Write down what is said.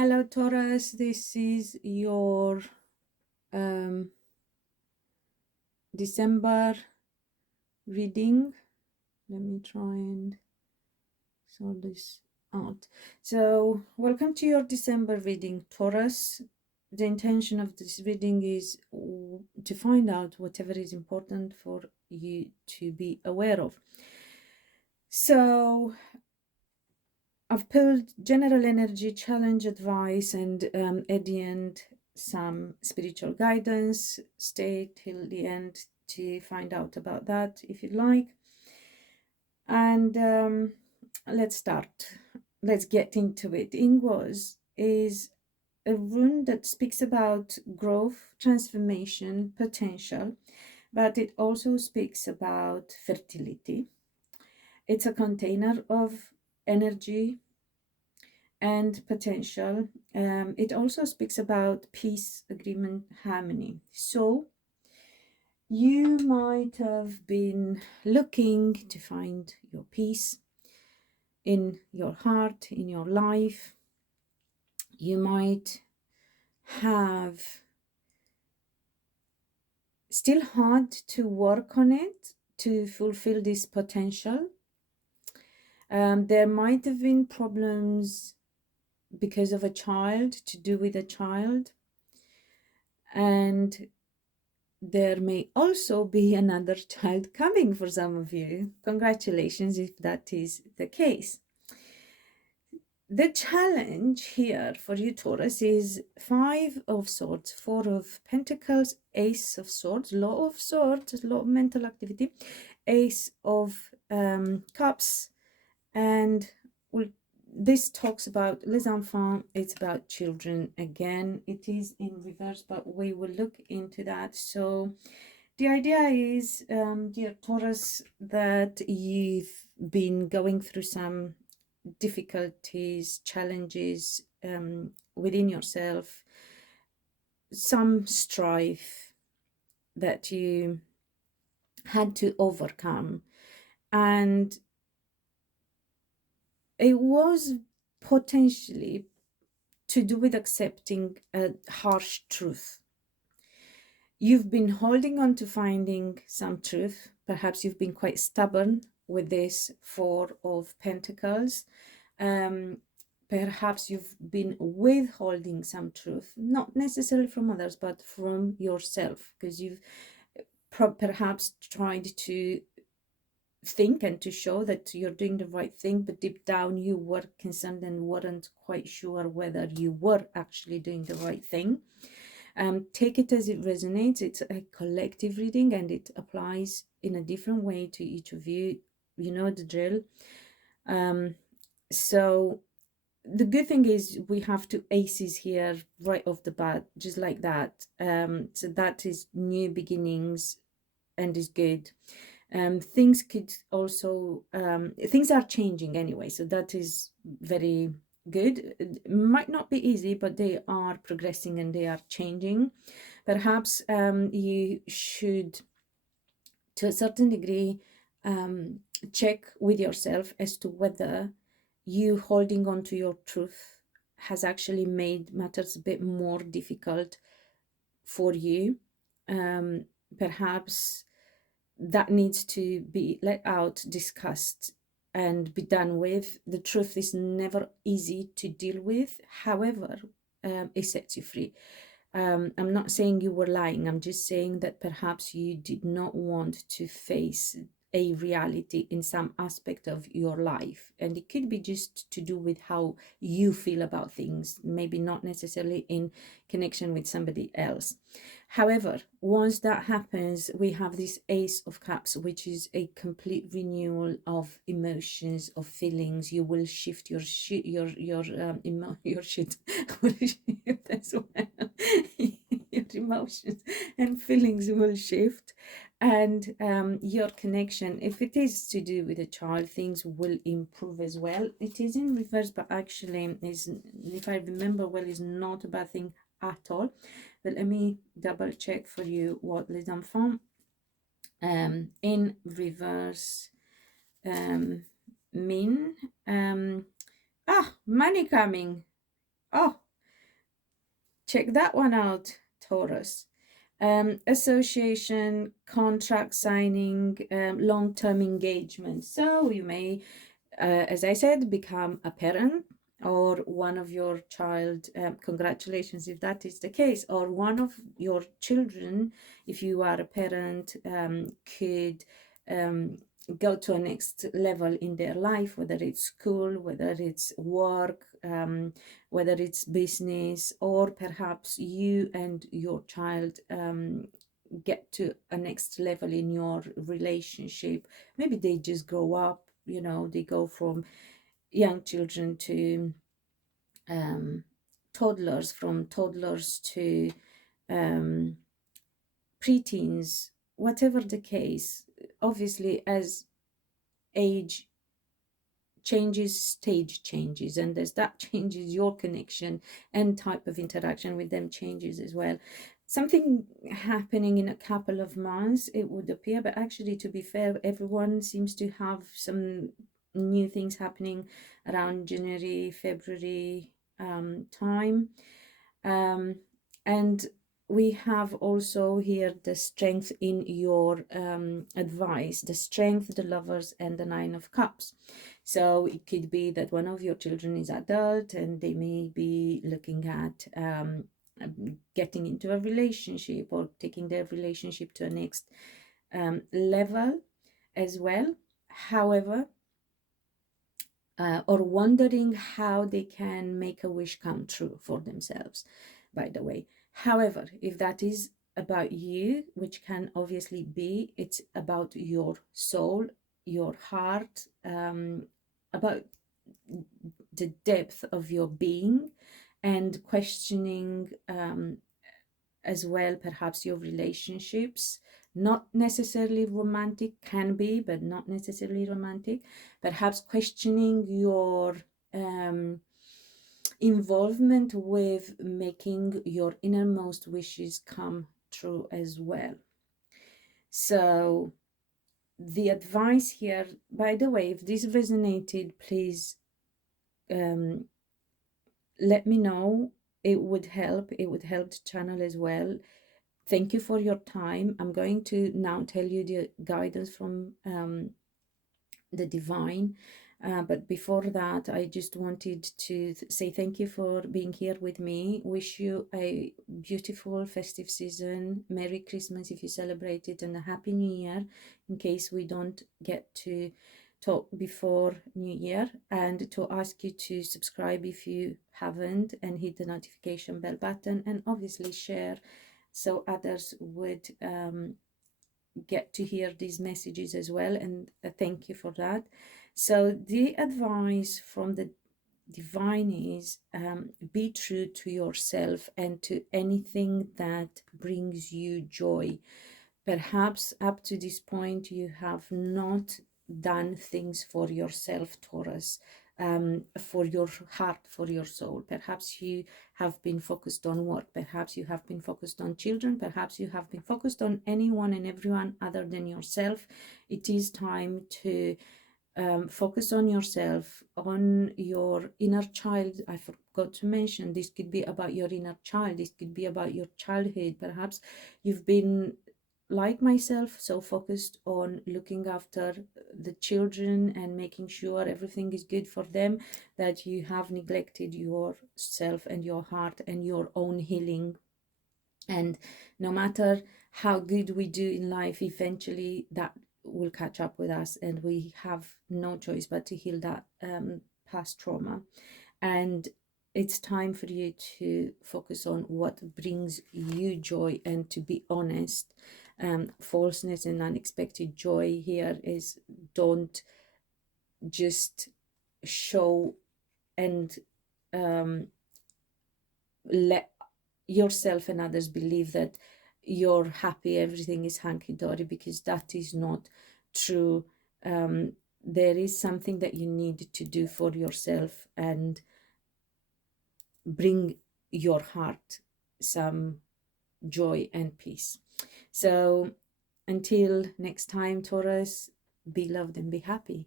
Hello Taurus, this is your December reading. Let me try and sort this out. So welcome to your December reading, Taurus. The intention of this reading is to find out whatever is important for you to be aware of. So I've pulled general energy, challenge, advice, and at the end, some spiritual guidance. Stay till the end to find out about that if you'd like. And let's start. Let's get into it. Ingwas is a rune that speaks about growth, transformation, potential, but it also speaks about fertility. It's a container of energy and potential. It also speaks about peace, agreement, harmony. So you might have been looking to find your peace in your heart, in your life. You might have still hard to work on it to fulfill this potential. There might have been problems because of a child, to do with a child, and there may also be another child coming for some of you. Congratulations if that is the case. The challenge here for you, Taurus, is 5 of Swords, 4 of Pentacles, Ace of Swords, Law of Swords, lot of mental activity, Ace of Cups, and this talks about les enfants. It's about children again. It is in reverse, but we will look into that. So the idea is, dear Taurus, that you've been going through some difficulties, challenges within yourself, some strife that you had to overcome, and it was potentially to do with accepting a harsh truth. You've been holding on to finding some truth. Perhaps you've been quite stubborn with this 4 of Pentacles. Perhaps you've been withholding some truth, not necessarily from others, but from yourself, because you've perhaps tried to think and to show that you're doing the right thing, but deep down you were concerned and weren't quite sure whether you were actually doing the right thing. Take it as it resonates. It's a collective reading and it applies in a different way to each of you. You know the drill. So the good thing is we have 2 aces here right off the bat, just like that. So that is new beginnings and is good. Things could also things are changing anyway, so that is very good. It might not be easy, but they are progressing and they are changing. Perhaps you should, to a certain degree, check with yourself as to whether you holding on to your truth has actually made matters a bit more difficult for you. Perhaps that needs to be let out, discussed, and be done with. The truth is never easy to deal with. However, it sets you free. I'm not saying you were lying. I'm just saying that perhaps you did not want to face a reality in some aspect of your life, and it could be just to do with how you feel about things, maybe not necessarily in connection with somebody else. However, once that happens, we have this Ace of Cups, which is a complete renewal of emotions, of feelings. You will shift your shit will shift as well. Your emotions and feelings will shift, and your connection, if it is to do with a child, things will improve as well. It is in reverse, but actually is, if I remember well, is not a bad thing at all. But let me double check for you what les enfants in reverse mean. Money coming. Oh, check that one out, Taurus. Association, contract signing, long-term engagement. So you may, as I said, become a parent, or one of your child, congratulations if that is the case, or one of your children, if you are a parent, could go to a next level in their life, whether it's school, whether it's work, whether it's business, or perhaps you and your child get to a next level in your relationship. Maybe they just grow up, you know, they go from young children to toddlers, from toddlers to preteens, whatever the case. Obviously, as age changes, stage changes, and as that changes, your connection and type of interaction with them changes as well. Something happening in a couple of months, it would appear, but actually, to be fair, everyone seems to have some new things happening around January, February time. And we have also here the strength in your advice, the strength, the lovers, and the 9 of cups. So it could be that one of your children is adult and they may be looking at getting into a relationship, or taking their relationship to a next level as well. However, or wondering how they can make a wish come true for themselves, by the way. However, if that is about you, which can obviously be, it's about your soul, your heart, about the depth of your being, and questioning as well perhaps your relationships, not necessarily romantic, can be, but not necessarily romantic, perhaps questioning your involvement with making your innermost wishes come true as well. So the advice here, by the way, if this resonated, please let me know. It would help the channel as well. Thank you for your time. I'm going to now tell you the guidance from the divine. But before that, I just wanted to say thank you for being here with me. Wish you a beautiful festive season. Merry Christmas if you celebrate it, and a Happy New Year in case we don't get to talk before New Year, and to ask you to subscribe if you haven't, and hit the notification bell button, and obviously share so others would get to hear these messages as well. And thank you for that. So the advice from the divine is be true to yourself and to anything that brings you joy. Perhaps up to this point you have not done things for yourself, Taurus, for your heart, for your soul. Perhaps you have been focused on work, perhaps you have been focused on children, perhaps you have been focused on anyone and everyone other than yourself. It is time to focus on yourself, on your inner child. I forgot to mention, this could be about your inner child, this could be about your childhood. Perhaps you've been, like myself, so focused on looking after the children and making sure everything is good for them, that you have neglected yourself and your heart and your own healing. And no matter how good we do in life, eventually that will catch up with us, and we have no choice but to heal that past trauma. And it's time for you to focus on what brings you joy, and to be honest. Falseness and unexpected joy here is, don't just show and let yourself and others believe that you're happy, everything is hunky-dory, because that is not true. There is something that you need to do for yourself and bring your heart some joy and peace. So until next time, Taurus, be loved and be happy.